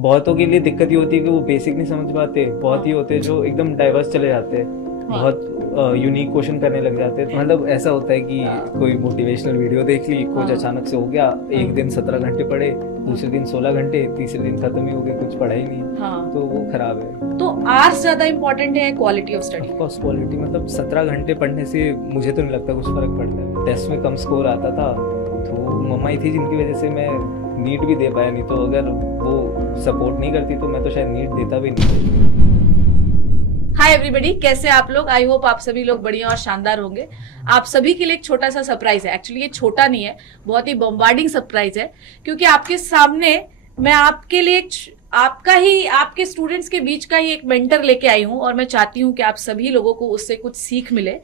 बहुतों के लिए दिक्कत ये होती है कि वो बेसिक नहीं समझ पाते, बहुत ही होते हैं जो एकदम डाइवर्स चले जाते हैं, बहुत यूनिक क्वेश्चन करने लग जाते हैं। मतलब ऐसा होता है कि कोई मोटिवेशनल वीडियो देख ली, कुछ अचानक से हो गया, एक दिन 17 घंटे पढ़े, दूसरे दिन 16 घंटे, तीसरे दिन खत्म ही हो गए, कुछ पढ़ा ही नहीं। तो वो खराब है। तो आवर्स ज्यादा इंपॉर्टेंट है quality of study? Of course quality, मतलब 17 घंटे पढ़ने से मुझे तो नहीं लगता कुछ फर्क पड़ता है। टेस्ट में कम स्कोर आता था तो मम्मा ही थी जिनकी वजह से मैं नीट भी दे पाया, नहीं तो अगर वो सपोर्ट नहीं करती तो मैं तो शायद नीट देता भी नहीं। हाय एवरीबॉडी, कैसे आप लोग? आई होप आप सभी लोग बढ़िया और शानदार होंगे। आप सभी के लिए एक छोटा सा सरप्राइज है। एक्चुअली ये छोटा नहीं है, बहुत ही बॉम्बार्डिंग सरप्राइज है, क्योंकि आपके सामने मैं आपके लिए आपके स्टूडेंट्स के बीच का ही एक मेंटर लेके आई हूं, और मैं चाहती हूं कि आप सभी लोगों को उससे कुछ सीख मिले,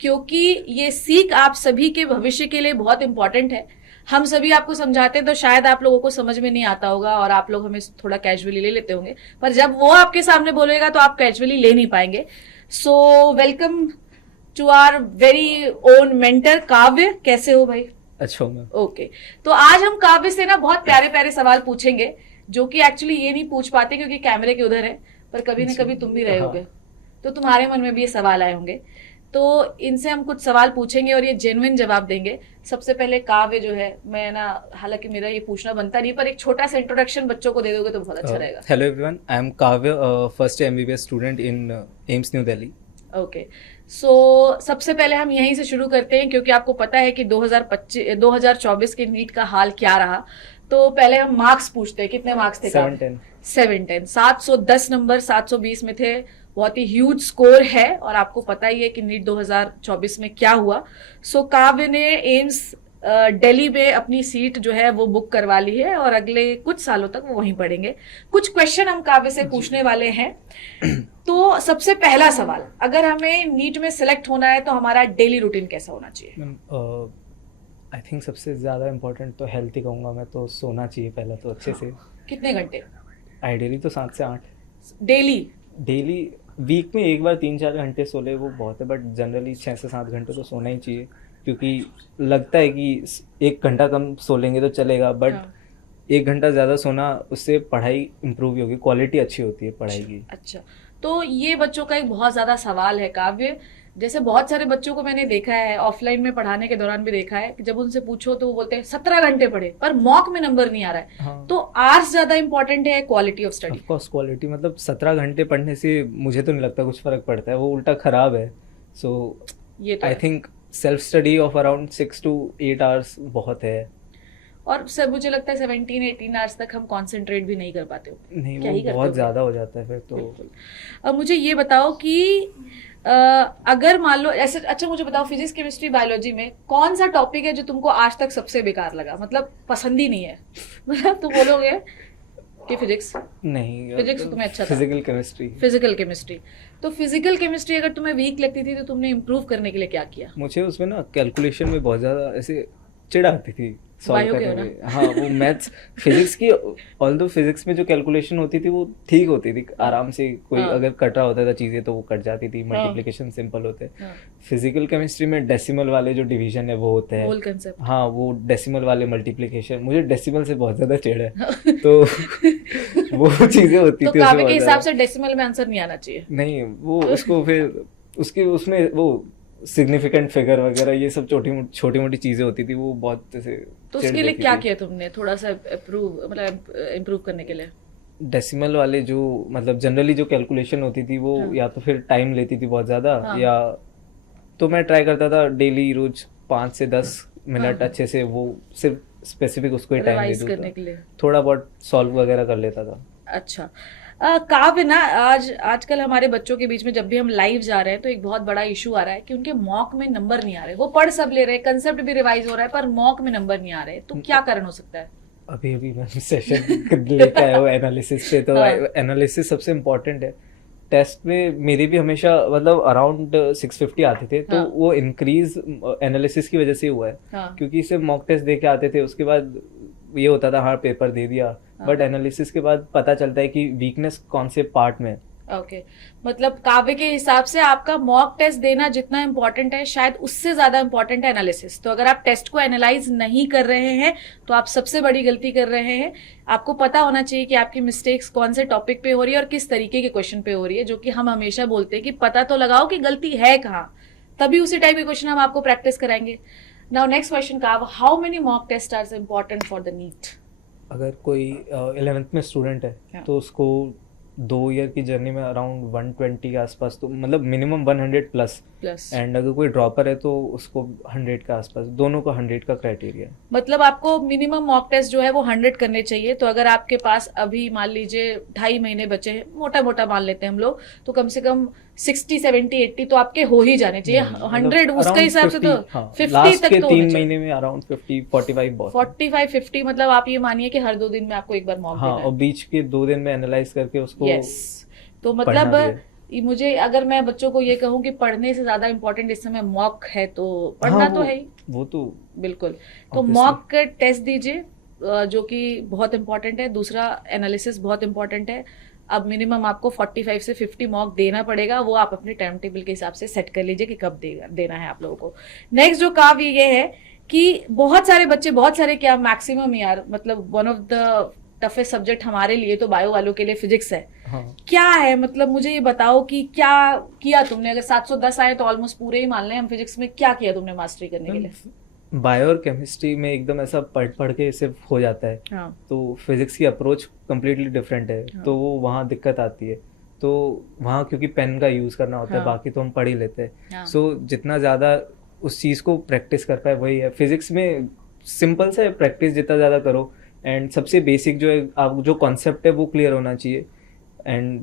क्योंकि ये सीख आप सभी के भविष्य के लिए बहुत इंपॉर्टेंट है। हम सभी आपको समझाते हैं तो शायद आप लोगों को समझ में नहीं आता होगा और आप लोग हमें थोड़ा कैजुअली ले लेते होंगे, पर जब वो आपके सामने बोलेगा तो आप कैजुअली ले नहीं पाएंगे। So welcome to our very own mentor Kavya. कैसे हो भाई? अच्छा मैं ओके। तो आज हम काव्य से ना बहुत प्यारे प्यारे सवाल पूछेंगे, जो कि एक्चुअली ये नहीं पूछ पाते क्योंकि कैमरे के उधर है, पर कभी ना कभी तुम भी रहे होगे तो तुम्हारे मन में भी ये सवाल आए होंगे। तो इनसे हम कुछ सवाल पूछेंगे और ये जेन्युइन जवाब देंगे। सबसे पहले काव्य जो है, मैं ना, हालांकि मेरा ये पूछना बनता नहीं, पर एक छोटा सा इंट्रोडक्शन बच्चों को दे दोगे तो बहुत अच्छा रहेगा। Hello everyone, I am Kavya, first MBBS student in AIIMS New Delhi. Okay, so सबसे पहले हम यहीं से शुरू करते हैं, क्योंकि आपको पता है कि 2024 के नीट का हाल क्या रहा। तो पहले हम मार्क्स पूछते हैं। कितने मार्क्स थे? 710 710 नंबर 720 में थे। बहुत ही ह्यूज स्कोर है, और आपको पता ही है कि नीट 2024 में क्या हुआ। सो काव्य ने एम्स दिल्ली में अपनी सीट जो है वो बुक करवा ली है, और अगले कुछ सालों तक वो वहीं पढ़ेंगे। कुछ क्वेश्चन हम काव्य से पूछने वाले हैं। तो सबसे पहला सवाल, अगर हमें नीट में सिलेक्ट होना है तो हमारा डेली रूटीन कैसा होना चाहिए? आई थिंक सबसे ज़्यादा इम्पोर्टेंट तो हेल्थ ही कहूँगा मैं, तो सोना चाहिए पहला तो अच्छे से। कितने घंटे? आइडियली तो 7 से 8 डेली। वीक में एक बार 3-4 घंटे सो ले वो बहुत है, बट जनरली 6 से 7 घंटे तो सोना ही चाहिए, क्योंकि लगता है कि 1 घंटा कम सो लेंगे तो चलेगा, बट 1 घंटा ज़्यादा सोना, उससे पढ़ाई इम्प्रूव होगी, क्वालिटी अच्छी होती है पढ़ाई की। अच्छा, तो ये बच्चों का एक बहुत ज़्यादा सवाल है काव्य। जैसे बहुत सारे बच्चों को मैंने देखा है, ऑफलाइन में पढ़ाने के दौरान भी देखा है, कि जब उनसे पूछो तो वो बोलते हैं 17 घंटे पढ़े, पर मॉक में नंबर नहीं आ रहा है। हाँ। तो आवर्स ज्यादा इंपॉर्टेंट है quality of study? Of course quality, मतलब 17 घंटे पढ़ने से मुझे तो नहीं लगता कुछ फर्क पड़ता है, वो उल्टा खराब है। सो ये तो I think self study of around 6 to 8 hours बहुत है। और सब मुझे लगता है 17-18 आवर्स तक हम कंसंट्रेट भी नहीं कर पाते हो। नहीं, क्या ही वो करते बहुत हो? ज़्यादा हो जाता है फिर तो। अब मुझे ये बताओ कि अगर मान लो ऐसे, अच्छा मुझे बताओ, फिजिक्स केमिस्ट्री बायोलॉजी में कौन सा टॉपिक है जो तुमको आज तक सबसे बेकार लगा, मतलब पसंद ही नहीं है? मतलब तुम बोलोगे कि फिजिक्स नहीं, फिजिक्स तुम्हें अच्छा था? Physical chemistry. तो फिजिकल केमिस्ट्री अगर तुम्हें वीक लगती थी तो तुमने इम्प्रूव करने के लिए क्या किया? मुझे उसमें ना कैलकुलेशन में बहुत ज़्यादा ऐसे चिढ़ आती थी सॉल्व करने में। हाँ, वो मैथ्स फिजिक्स की, ऑल्दो फिजिक्स में जो कैलकुलेशन होती थी वो ठीक होती थी, आराम से कोई अगर कट रहा होता था चीज़ें तो वो कट जाती थी, मल्टीप्लिकेशन सिंपल होते। फिजिकल केमिस्ट्री में डेसिमल वाले जो डिवीजन है वो होते हैं, होल कांसेप्ट। हाँ, वो डेसिमल वाले मल्टीप्लिकेशन, मुझे डेसिमल से बहुत ज़्यादा चिढ़ है। तो वो चीज़ें होती थी। तो काव्य के हिसाब से डेसिमल में आंसर नहीं आना चाहिए? नहीं, वो उसको फिर उसके उसमें वो सिग्निफिकेंट फिगर वगैरह ये सब छोटी मोटी चीजें होती थी, वो बहुत ऐसे। तो उसके लिए क्या किया तुमने, थोड़ा सा इम्प्रूव करने के लिए? डेसिमल वाले जो, मतलब जनरली जो कैलकुलेशन होती थी वो या तो फिर टाइम लेती थी बहुत ज्यादा, या तो मैं ट्राई करता था डेली रोज 5 से 10 मिनट अच्छे से, वो सिर्फ स्पेसिफिक उसको ही टाइम करने के लिए थोड़ा बहुत सॉल्व वगैरह कर लेता था। अच्छा, काव्य ना, आजकल हमारे बच्चों के बीच में जब भी हम लाइव जा रहे हैं तो एक बहुत बड़ा इशू आ रहा है कि उनके मॉक में नंबर नहीं आ रहे। वो पढ़ सब ले रहे हैं, कंसेप्ट भी रिवाइज हो रहा है, पर मॉक में नंबर नहीं आ रहे। तो क्या कारण हो सकता है? अभी मैं सेशन लेके आया हूँ एनालिसिस पे, तो एनालिसिस सबसे इम्पोर्टेंट है। टेस्ट में मेरी भी हमेशा मतलब अराउंड 650 आते थे, तो वो इंक्रीज एनालिसिस की वजह से हुआ है, क्योंकि सिर्फ मॉक टेस्ट दे के आते थे, उसके बाद ये होता था हाँ पेपर दे दिया, बट एनालिसिस के बाद पता चलता है कि वीकनेस कौन से पार्ट में, ओके मतलब काव्य के हिसाब से आपका मॉक टेस्ट देना जितना इम्पोर्टेंट है शायद उससे ज्यादा इम्पोर्टेंट है एनालिसिस। तो अगर आप टेस्ट को एनालाइज नहीं कर रहे हैं तो आप सबसे बड़ी गलती कर रहे हैं। आपको पता होना चाहिए कि आपकी मिस्टेक्स कौन से टॉपिक पे हो रही है और किस तरीके के क्वेश्चन पे हो रही है, जो कि हम हमेशा बोलते हैं कि पता तो लगाओ कि गलती है कहाँ, तभी उसी टाइप के क्वेश्चन हम आपको प्रैक्टिस कराएंगे। नाउ नेक्स्ट क्वेश्चन का, how many mock test are important for the NEET? अगर कोई 11th में स्टूडेंट है हाँ। तो उसको 2 ईयर की जर्नी में अराउंड 120 के आसपास, तो मतलब मिनिमम 100 प्लस। प्लस एंड अगर कोई ड्रॉपर है तो उसको 100 के आसपास, दोनों का 100 का क्राइटेरिया है। मतलब आपको मिनिमम मॉक टेस्ट जो है वो 100 करने चाहिए। तो अगर आपके पास अभी मान लीजिए 2.5 महीने बचे हैं, मोटा मोटा मान लेते हैं हम लोग, तो कम से कम 60, 70, 80 तो आपके हो ही जाने चाहिए। 100 उसके हिसाब से तो 50 लास्ट तक के तो 3 होने चाहिए। महीने में अराउंड 50 45 बहुत है। 45, 50 मतलब आप ये मानिए कि हर 2 दिन में आपको एक बार मॉक हाँ, देना और है। बीच के 2 दिन में एनालाइज करके उसको यस, तो पढ़ना मतलब भी है। ये मुझे, अगर मैं बच्चों को ये कहूँ कि पढ़ने से ज्यादा इम्पोर्टेंट इस समय मॉक है तो पढ़ना हाँ, तो है ही, वो तो बिल्कुल। तो Obviously. मॉक टेस्ट दीजिए जो कि बहुत इंपॉर्टेंट है। दूसरा एनालिसिस बहुत इंपॉर्टेंट है। अब मिनिमम आपको 45 से 50 मॉक देना पड़ेगा, वो आप अपने टाइम टेबल के हिसाब से सेट कर लीजिए कि कब देना है आप लोगों को। नेक्स्ट जो काव्य ये है कि बहुत सारे बच्चे, बहुत सारे क्या, मैक्सिमम यार, मतलब one of the toughest subject हमारे लिए तो बायो वालों के लिए फिजिक्स है। हाँ, क्या है, मतलब मुझे ये बताओ कि क्या किया तुमने? अगर 710 आए तो ऑलमोस्ट पूरे ही मान लें हम, फिजिक्स में क्या किया तुमने मास्टरी करने के लिए? बायो और केमिस्ट्री में एकदम ऐसा पढ़ पढ़ के सिर्फ हो जाता है। हाँ, तो फिजिक्स की अप्रोच कम्प्लीटली डिफरेंट है, हाँ। तो वो वहाँ दिक्कत आती है। तो वहाँ क्योंकि पेन का यूज़ करना होता है, हाँ। बाकी तो हम पढ़ ही लेते हैं। हाँ। सो जितना ज़्यादा उस चीज़ को प्रैक्टिस कर पाए वही है। फिजिक्स में सिंपल से प्रैक्टिस जितना ज़्यादा करो, एंड सबसे बेसिक जो है, आप जो कॉन्सेप्ट है वो क्लियर होना चाहिए। एंड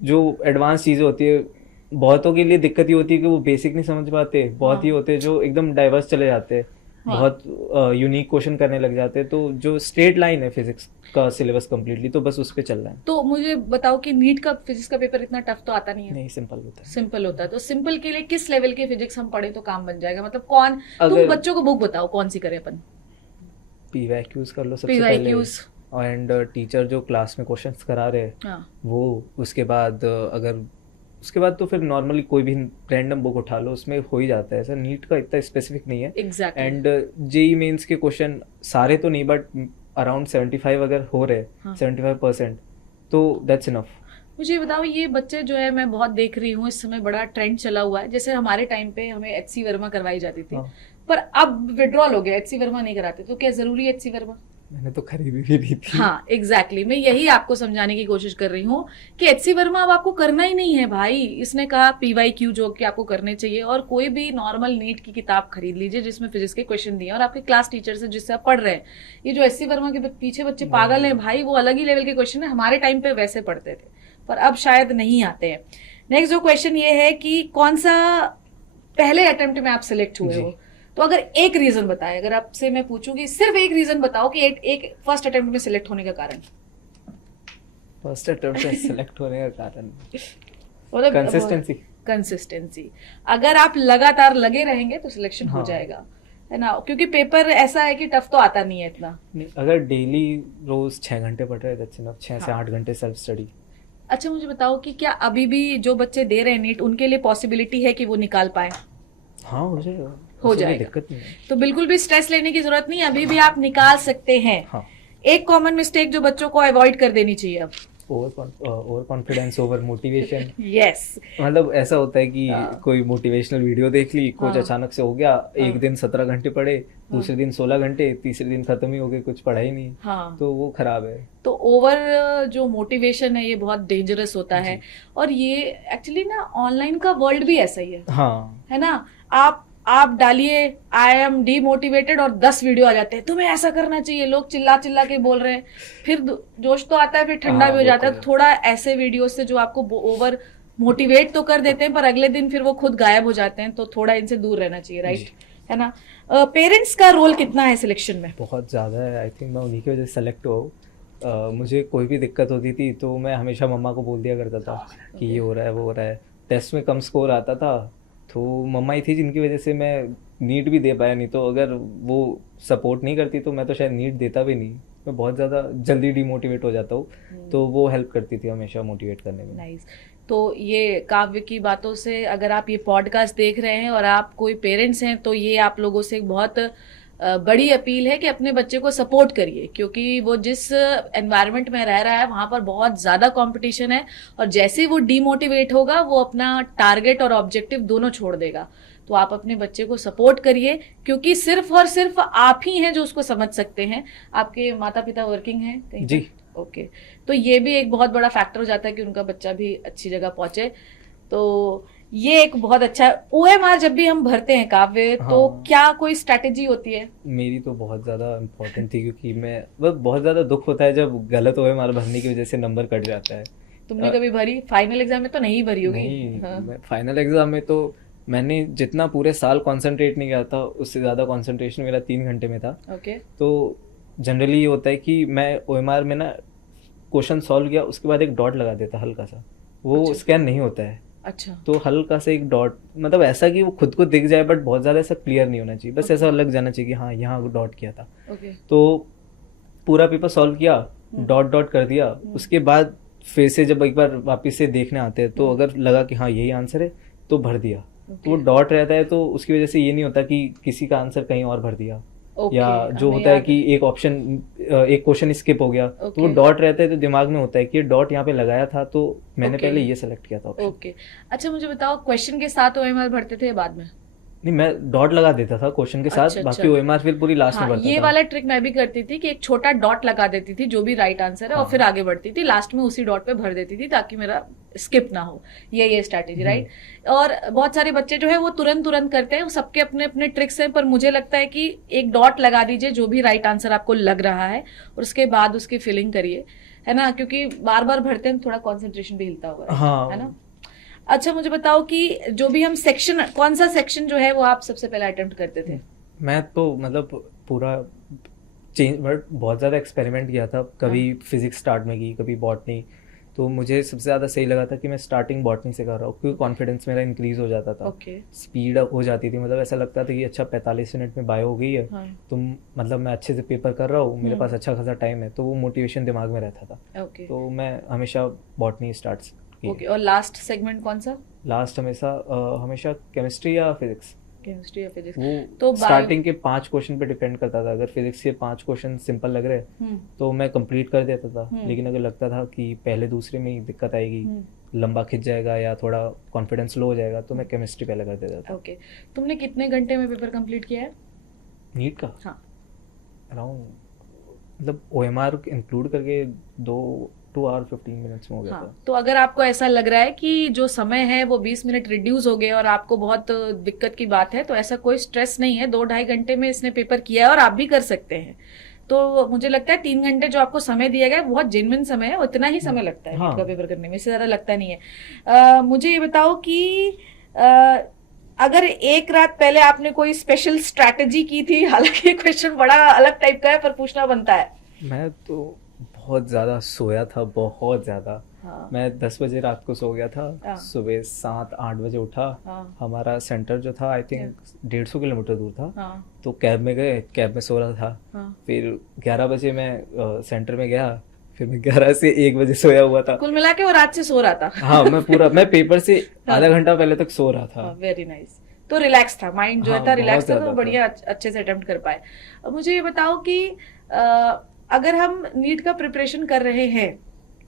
जो एडवांस चीज़ें होती है, बहुतों के लिए दिक्कत ये होती है कि वो बेसिक नहीं समझ पाते। बहुत ही हाँ। होते हैं जो एकदम डाइवर्स चले जाते हैं, हाँ। बहुत यूनिक क्वेश्चन करने लग जाते हैं। तो जो स्ट्रेट लाइन है फिजिक्स का सिलेबस कम्प्लीटली, तो बस उस पर चल रहा है। तो मुझे बताओ कि नीट का फिजिक्स का पेपर इतना टफ तो आता नहीं है? नहीं, सिंपल होता है। सिंपल होता है। तो सिंपल के लिए किस लेवल की फिजिक्स हम पढ़े तो काम बन जाएगा? मतलब कौन, तुम अगर बच्चों को बुक बताओ कौन सी करें अपन? PYQs कर लो सबसे पहले, PYQs। एंड टीचर जो क्लास में क्वेश्चंस करा रहे हैं हाँ, वो, उसके बाद अगर उसके बाद तो फिर नॉर्मली कोई भी रैंडम बुक उठा लो, उसमें हो ही जाता है। ऐसा नीट का इतना स्पेसिफिक नहीं है। एग्जैक्टली। एंड जेई मेंस के क्वेश्चन सारे तो नहीं, बट अराउंड 75 अगर हो रहे, हाँ। 75%, तो दैट्स इनफ। मुझे बताओ, ये बच्चे जो है मैं बहुत देख रही हूँ इस समय बड़ा ट्रेंड चला हुआ है। जैसे हमारे टाइम पे हमें HC वर्मा करवाई जाती थी, हाँ। पर अब विड्रॉल हो गया, HC वर्मा नहीं कराते। तो क्या जरूरी है HC वर्मा? मैंने तो खरीदी भी नहीं थी। हाँ एग्जैक्टली, मैं यही आपको समझाने की कोशिश कर रही हूँ कि HC वर्मा अब आपको करना ही नहीं है भाई। इसने कहा PYQ जो कि आपको करने चाहिए, और कोई भी नॉर्मल नीट की किताब खरीद लीजिए जिसमें फिजिक्स के क्वेश्चन दिए, और आपके क्लास टीचर से जिससे आप पढ़ रहे हैं। ये जो HC वर्मा के पीछे बच्चे पागल हैं भाई, वो अलग ही लेवल के क्वेश्चन है। हमारे टाइम पे वैसे पढ़ते थे, पर अब शायद नहीं आते हैं। नेक्स्ट जो क्वेश्चन ये है कि कौन सा पहले अटेम्प्ट में आप सिलेक्ट हुए जी। हो? तो अगर एक रीजन बताए, अगर आपसे मैं पूछूं कि सिर्फ एक रीजन बताओ कि एक फर्स्ट अटेम्प्ट में सिलेक्ट होने का कारण। फर्स्ट अटेम्प्ट में सेलेक्ट होने का कारण मतलब कंसिस्टेंसी। कंसिस्टेंसी। अगर आप लगातार लगे रहेंगे तो सिलेक्शन हो हाँ। जाएगा, है ना? क्योंकि पेपर ऐसा है कि टफ तो आता नहीं है इतना। नहीं, अगर डेली रोज 6 घंटे पढ़ रहे हैं, दैट्स इनफ। 6 से हाँ। 8 घंटे सेल्फ स्टडी। अच्छा मुझे बताओ कि क्या अभी भी जो बच्चे दे रहे हैं नीट, उनके लिए पॉसिबिलिटी है कि वो निकाल पाए? हाँ, हो जाएगा, हो उसमें जाएगा। दिक्कत नहीं है। तो बिल्कुल भी स्ट्रेस लेने की जरूरत नहीं है, अभी भी आप निकाल सकते हैं। हाँ, एक कॉमन मिस्टेक जो बच्चों को अवॉइड कर देनी चाहिए अब। Over confidence, over motivation. Yes. मतलब ऐसा होता है कि हाँ। कोई मोटिवेशनल वीडियो देख ली, कुछ हाँ। अचानक से हो गया, एक हाँ। दिन 17 घंटे पढ़े, दूसरे दिन 16 घंटे, तीसरे दिन खत्म ही हो गए, कुछ पढ़ा ही नहीं। हाँ, तो वो खराब है। तो ओवर जो मोटिवेशन है ये बहुत डेंजरस होता है। और ये एक्चुअली ना ऑनलाइन का वर्ल्ड भी ऐसा ही हाँ, है ना? आप डालिए आई एम डीमोटिवेटेड और 10 वीडियो आ जाते हैं, तुम्हें ऐसा करना चाहिए, लोग चिल्ला चिल्ला के बोल रहे हैं। फिर जोश तो आता है, फिर ठंडा हाँ, भी हो वो जाता तो है है। थोड़ा। ऐसे वीडियो से जो आपको ओवर मोटिवेट तो कर देते हैं, पर अगले दिन फिर वो खुद गायब हो जाते हैं। तो थोड़ा इनसे दूर रहना चाहिए, राइट? है ना? पेरेंट्स का रोल कितना है सिलेक्शन में? बहुत ज़्यादा है। आई थिंक मैं उन्हीं की वजह से सेलेक्ट हुआ हूँ। मुझे कोई भी दिक्कत होती थी तो मैं हमेशा मम्मा को बोल दिया करता था कि ये हो रहा है, वो हो रहा है। टेस्ट में कम स्कोर आता था तो मम्मा ही थी जिनकी वजह से मैं नीट भी दे पाया। नहीं तो अगर वो सपोर्ट नहीं करती तो मैं तो शायद नीट देता भी नहीं। मैं बहुत ज़्यादा जल्दी डिमोटिवेट हो जाता हूँ, तो वो हेल्प करती थी हमेशा मोटिवेट करने में। नाइस। तो ये काव्य की बातों से अगर आप ये पॉडकास्ट देख रहे हैं और आप कोई पेरेंट्स हैं तो ये आप लोगों से एक बहुत बड़ी अपील है कि अपने बच्चे को सपोर्ट करिए, क्योंकि वो जिस एनवायरनमेंट में रह रहा है वहां पर बहुत ज्यादा कंपटीशन है और जैसे ही वो डीमोटिवेट होगा वो अपना टारगेट और ऑब्जेक्टिव दोनों छोड़ देगा। तो आप अपने बच्चे को सपोर्ट करिए, क्योंकि सिर्फ और सिर्फ आप ही हैं जो उसको समझ सकते हैं। आपके माता पिता वर्किंग हैं कहीं जी। ओके, तो ये भी एक बहुत बड़ा फैक्टर हो जाता है कि उनका बच्चा भी अच्छी जगह पहुंचे। तो ये एक बहुत अच्छा OMR जब भी हम भरते हैं काव्य, तो हाँ। क्या कोई स्ट्रैटेजी होती है? मेरी तो बहुत ज़्यादा इम्पोर्टेंट थी, क्योंकि मैं बहुत ज़्यादा दुख होता है जब गलत OMR भरने की वजह से नंबर कट जाता है। तुमने कभी भरी? फाइनल एग्जाम में तो नहीं भरी होगी। नहीं, हाँ। मैं फाइनल एग्जाम में तो मैंने जितना पूरे साल कंसंट्रेट नहीं किया था उससे ज़्यादा कंसंट्रेशन मेरा 3 घंटे में था। ओके। तो जनरली ये होता है कि मैं OMR में ना क्वेश्चन सॉल्व किया उसके बाद एक डॉट लगा देता हल्का सा, वो अच्छा। स्कैन नहीं होता है। अच्छा। तो हल्का सा एक डॉट, मतलब ऐसा कि वो खुद को दिख जाए बट बहुत ज़्यादा ऐसा क्लियर नहीं होना चाहिए, बस Okay. ऐसा लग जाना चाहिए कि हाँ यहाँ डॉट किया था। ओके। तो पूरा पेपर सॉल्व किया, डॉट डॉट कर दिया। उसके बाद फिर से जब एक बार वापस से देखने आते हैं तो अगर लगा कि हाँ यही आंसर है तो भर दिया। तो वो डॉट रहता है तो उसकी वजह से ये नहीं होता कि किसी का आंसर कहीं और भर दिया, ओके, या जो हमें होता है याद कि एक ऑप्शन एक क्वेश्चन स्किप हो गया तो वो Okay. डॉट रहता है तो दिमाग में होता है कि ये डॉट यहाँ पे लगाया था तो मैंने Okay. पहले ये सेलेक्ट किया था ऑप्शन। ओके। अच्छा मुझे बताओ, क्वेश्चन के साथ OMR भरते थे या बाद में? नहीं, मैं डॉट लगा देता था क्वेश्चन के साथ, अच्छा, बाकी अच्छा। OMR फिर पूरी लास्ट में हाँ, भरता ये था। वाला ट्रिक मैं भी करती थी कि एक छोटा डॉट लगा देती थी जो भी राइट आंसर है और हाँ। फिर आगे बढ़ती थी, लास्ट में उसी डॉट पे भर देती थी ताकि मेरा स्किप ना हो। ये स्ट्रैटेजी राइट। और बहुत सारे बच्चे जो है वो तुरंत करते हैं, सबके अपने अपने ट्रिक्स हैं, पर मुझे लगता है कि एक डॉट लगा दीजिए जो भी राइट आंसर आपको लग रहा है और उसके बाद उसकी फिलिंग करिए, है ना, क्योंकि बार बार भरते हैं थोड़ा कॉन्सेंट्रेशन भी हिलता होगा, हाँ। है ना। अच्छा मुझे बताओ कि जो भी हम सेक्शन, कौन सा सेक्शन जो है वो आप सबसे पहले अटेम्प्ट करते थे? मैं तो मतलब पूरा चेंज, बट बहुत ज़्यादा एक्सपेरिमेंट किया था। कभी फिजिक्स स्टार्ट में की, कभी बॉटनी। तो मुझे सबसे ज़्यादा सही लगा था कि मैं स्टार्टिंग बॉटनी से कर रहा हूँ, क्योंकि कॉन्फिडेंस मेरा इंक्रीज हो जाता था। ओके। स्पीड हो जाती थी, मतलब ऐसा लगता था कि अच्छा 45 मिनट में बायो हो गई है, हाँ। तुम मतलब मैं अच्छे से पेपर कर रहा हूँ, मेरे पास अच्छा खासा टाइम है, तो वो मोटिवेशन दिमाग में रहता था। ओके। तो मैं हमेशा बॉटनी स्टार्ट की। ओके। और लास्ट सेगमेंट कौन सा? लास्ट हमेशा केमिस्ट्री या फिजिक्स। केमिस्ट्री या फिजिक्स? वो तो स्टार्टिंग के 5 क्वेश्चन पे डिपेंड करता था। अगर फिजिक्स के 5 क्वेश्चन सिंपल लग रहे तो मैं कंप्लीट कर देता था, लेकिन अगर लगता था कि पहले दूसरे में ही दिक्कत आएगी, लंबा खिंच जाएगा या थोड़ा कॉन्फिडेंस लो हो जाएगा, तो मैं केमिस्ट्री पहले कर देता था। ओके। तुमने कितने घंटे में पेपर कंप्लीट किया है? नीट का हाँ। अराउंड, मतलब OMR इंक्लूड करके 2 आवर 15 मिनट्स में हो गया हाँ, था। तो अगर आपको ऐसा लग रहा है कि जो समय है वो 20 मिनट रिड्यूस हो गए और आपको बहुत दिक्कत की बात है, तो ऐसा कोई स्ट्रेस नहीं है। 2-2.5 घंटे में इसने पेपर किया है और आप भी कर सकते हैं। तो मुझे लगता है 3 घंटे जो आपको समय दिया गया है बहुत जेन्युइन समय है, उतना ही समय लगता है हाँ। नीट का पेपर करने में, इससे ज्यादा लगता नहीं है। मुझे ये बताओ कि अगर एक रात पहले आपने कोई स्पेशल स्ट्रैटेजी की थी, हालांकि ये क्वेश्चन बड़ा अलग टाइप का है पर पूछना बनता है। मैं तो बहुत ज़्यादा सोया था, बहुत ज़्यादा। हाँ। मैं 10 बजे रात को सो गया था, हाँ। सुबह 7-8 बजे उठा। हाँ। हमारा सेंटर जो था आई थिंक 150 किलोमीटर दूर था। हाँ। तो कैब में गए, कैब में सो रहा था। हाँ। फिर 11 बजे मैं सेंटर में गया, फिर मैं 11 से 1 बजे सोया हुआ था। कुल मिला के वो रात से सो रहा था। हाँ, मैं पेपर से आधा घंटा पहले तक सो रहा था। Very nice. तो रिलैक्स था माइंड, जो हाँ, था बहुत रिलैक्स था, तो ज्यादा बढ़िया अच्छे से अटेम्प्ट कर पाए। अब मुझे ये बताओ कि अगर हम नीट का प्रिपरेशन कर रहे हैं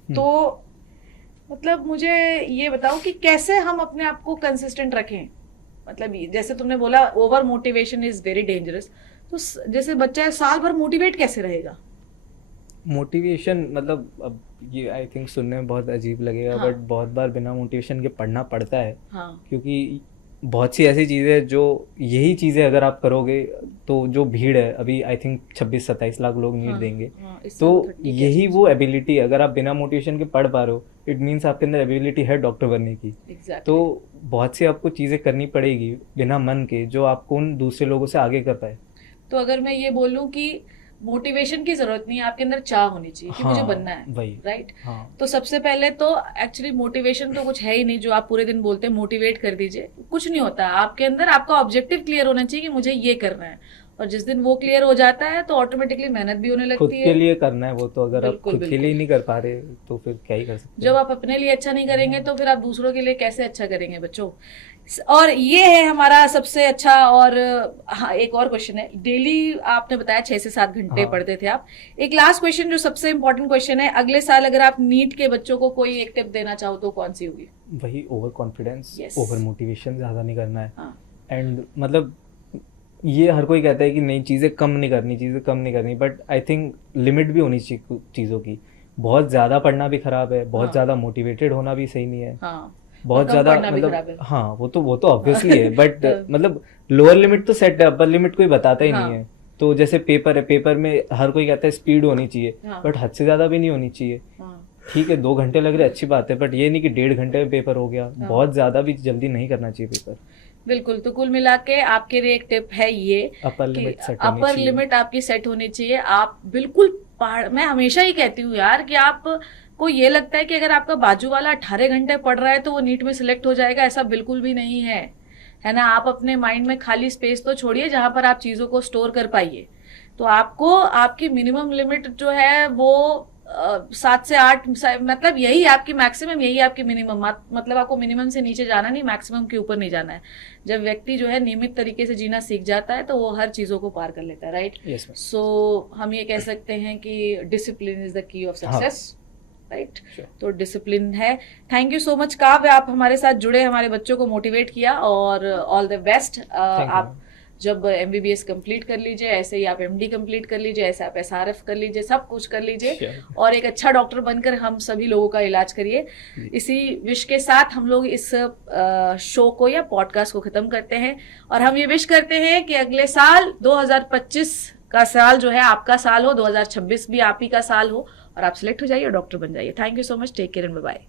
तो मतलब मुझे ये बताओ कि कैसे हम अपने आप को कंसिस्टेंट रखें। मतलब जैसे तुमने बोला over motivation is very dangerous, तो जैसे बच्चा साल भर मोटिवेट कैसे रहेगा? मोटिवेशन मतलब, अब ये आई थिंक सुनने में बहुत अजीब लगेगा, हाँ। बट बहुत बार बिना मोटिवेशन के पढ़ना पड़ता है। हाँ। क्योंकि बहुत सी ऐसी चीज़ें जो, यही चीज़ें अगर आप करोगे तो जो भीड़ है, अभी आई थिंक 26-27 लाख लोग नीट हाँ, देंगे। हाँ, इस तो साल 30 के यही आसपास। वो एबिलिटी, अगर आप बिना मोटिवेशन के पढ़ पा रहे हो, इट मीन्स आपके अंदर एबिलिटी है डॉक्टर बनने की। Exactly. तो बहुत सी आपको चीज़ें करनी पड़ेगी बिना मन के, जो आपको उन दूसरे लोगों से आगे कर पाए। तो अगर मैं ये बोलूं कि मोटिवेशन की जरूरत नहीं है, आपके अंदर चाह होनी चाहिए कि मुझे हाँ, बनना है, वही। राइट? हाँ। तो सबसे पहले तो एक्चुअली मोटिवेशन तो कुछ है ही नहीं जो आप पूरे दिन बोलते हैं मोटिवेट कर दीजिए, कुछ नहीं होता। आपके अंदर आपका ऑब्जेक्टिव क्लियर होना चाहिए कि मुझे ये करना है, और जिस दिन वो क्लियर हो जाता है तो ऑटोमेटिकली मेहनत भी होने खुद लगती के है। लिए करना है वो, तो अगर आप बिल्कुल, खुद के बिल्कुल। लिए ही नहीं कर पा रहे तो फिर क्या ही कर सकते जब हैं। आप अपने लिए अच्छा नहीं करेंगे तो फिर आप दूसरों के लिए कैसे अच्छा करेंगे बच्चों। और ये है हमारा सबसे अच्छा। और हाँ, एक और क्वेश्चन है। डेली आपने बताया 6 से 7 घंटे हाँ। पढ़ते थे आप। एक लास्ट क्वेश्चन जो सबसे इंपॉर्टेंट क्वेश्चन है, अगले साल अगर आप नीट के बच्चों को कोई एक टिप देना चाहो तो कौन सी होगी? वही over confidence, Yes. Over motivation ज़्यादा नहीं करना है। हाँ, एंड मतलब ये हर कोई कहता है कि नहीं, चीज़ें कम नहीं करनी, चीज़ें कम नहीं करनी, बट आई थिंक लिमिट भी होनी चाहिए चीज़ों की। बहुत ज़्यादा पढ़ना भी खराब है, बहुत हाँ। ज़्यादा मोटिवेटेड होना भी सही नहीं है। हाँ, बहुत और कम ज़्यादा पढ़ना भी खराब है। मतलब हाँ, वो तो ऑब्वियसली है, बट हाँ। मतलब लोअर लिमिट तो सेट है, अपर लिमिट कोई बताता ही हाँ। नहीं है। तो जैसे पेपर है, पेपर में हर कोई कहता है स्पीड होनी चाहिए, हाँ। बट हद से ज़्यादा भी नहीं होनी चाहिए। हाँ, ठीक है, 2 घंटे लग रहे अच्छी बात है, बट ये नहीं कि 1.5 घंटे में पेपर हो गया। हाँ। बहुत ज़्यादा भी जल्दी नहीं करना चाहिए पेपर। बिल्कुल। तो कुल मिला के आपके लिए एक टिप है ये अपर कि लिमिट सेट होनी अपर चाहिए। लिमिट आपकी सेट होनी चाहिए। आप बिल्कुल पढ़, मैं हमेशा ही कहती हूँ यार कि आप को ये लगता है कि अगर आपका बाजू वाला 18 घंटे पढ़ रहा है तो वो नीट में सिलेक्ट हो जाएगा, ऐसा बिल्कुल भी नहीं है ना। आप अपने माइंड में खाली स्पेस तो छोड़िए जहां पर आप चीजों को स्टोर कर पाइए। तो आपको आपकी मिनिमम लिमिट जो है वो 7 से 8, मतलब यही आपकी मैक्सिमम, यही आपकी मिनिमम। मतलब आपको मिनिमम से नीचे जाना नहीं, मैक्सिमम के ऊपर नहीं जाना है। जब व्यक्ति जो है नियमित तरीके से जीना सीख जाता है तो वो हर चीजों को पार कर लेता है, राइट? Yes, ma'am. सो हम ये कह सकते हैं कि discipline is the key of success, right? Sure. तो डिसिप्लिन है। थैंक यू सो मच काव्य, आप हमारे साथ जुड़े, हमारे बच्चों को मोटिवेट किया, और all the best. Thank you, आप ma'am. जब MBBS कंप्लीट कर लीजिए, ऐसे ही आप MD कंप्लीट कर लीजिए, ऐसे आप SRF कर लीजिए, सब कुछ कर लीजिए, Sure. और एक अच्छा डॉक्टर बनकर हम सभी लोगों का इलाज करिए। इसी विश के साथ हम लोग इस शो को या पॉडकास्ट को खत्म करते हैं, और हम ये विश करते हैं कि अगले साल 2025 का साल जो है आपका साल हो, 2026 भी आप ही का साल हो, और आप सिलेक्ट हो जाइए और डॉक्टर बन जाइए। Thank you so much, take care and bye bye.